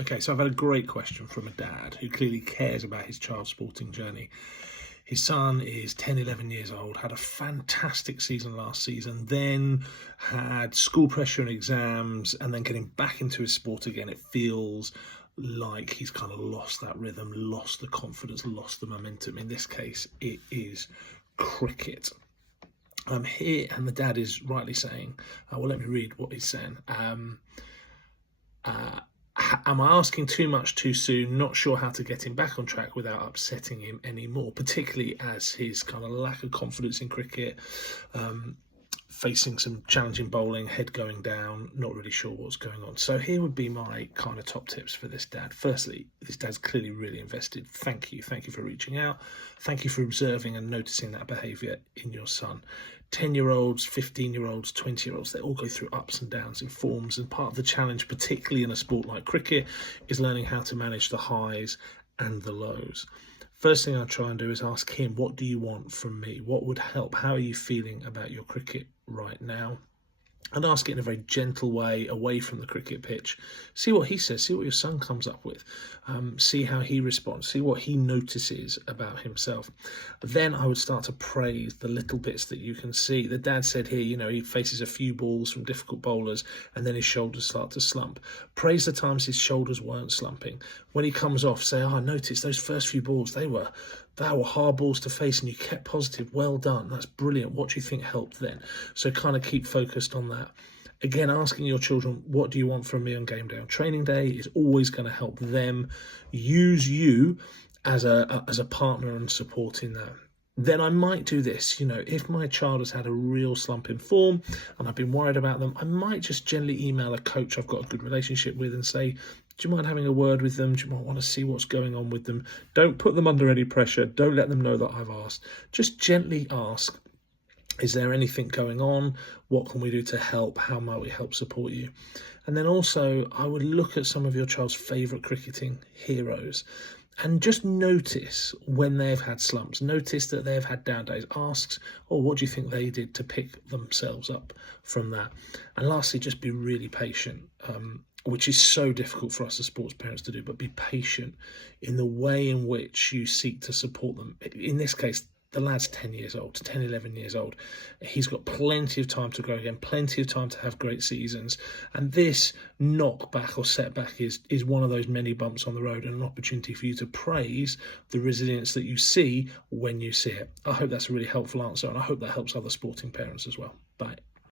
Okay, so I've had a great question from a dad who clearly cares about his child's sporting journey. His son is 10, 11 years old, had a fantastic season last season, then had school pressure and exams, and then getting back into his sport again. It feels like he's kind of lost that rhythm, lost the confidence, lost the momentum. In this case, it is cricket. Here, and the dad is rightly saying, well, let me read what he's saying. Am I asking too much too soon? Not sure how to get him back on track without upsetting him anymore, particularly as his kind of lack of confidence in cricket, facing some challenging bowling, head going down, not really sure what's going on. So here would be my kind of top tips for this dad. Firstly, this dad's clearly really invested. Thank you for reaching out. Thank you for observing and noticing that behaviour in your son. 10-year-olds, 15-year-olds, 20-year-olds, they all go through ups and downs in forms, and part of the challenge, particularly in a sport like cricket, is learning how to manage the highs and the lows. First thing I try and do is ask him, what do you want from me? What would help? How are you feeling about your cricket right now? And ask it in a very gentle way, away from the cricket pitch. See what he says, see what your son comes up with, see how he responds, see what he notices about himself. Then I would start to praise the little bits that you can see. The dad said here, he faces a few balls from difficult bowlers and then his shoulders start to slump. Praise the times his shoulders weren't slumping. When he comes off, say, I noticed those first few balls, they were hard balls to face and you kept positive. Well done. That's brilliant. What do you think helped then? So kind of keep focused on that. Again, asking your children, what do you want from me on game day? On training day is always going to help them use you as a partner and support in that. Then I might do this, if my child has had a real slump in form and I've been worried about them, I might just gently email a coach I've got a good relationship with and say, do you mind having a word with them? Do you might want to see what's going on with them? Don't put them under any pressure. Don't let them know that I've asked. Just gently ask, is there anything going on? What can we do to help? How might we help support you? And then also, I would look at some of your child's favourite cricketing heroes and just notice when they've had slumps. Notice that they've had down days. Ask, what do you think they did to pick themselves up from that? And lastly, just be really patient, which is so difficult for us as sports parents to do, but be patient in the way in which you seek to support them. In this case, the lad's 10 years old, 10, 11 years old. He's got plenty of time to grow again, plenty of time to have great seasons. And this knockback or setback is one of those many bumps on the road and an opportunity for you to praise the resilience that you see when you see it. I hope that's a really helpful answer, and I hope that helps other sporting parents as well. Bye.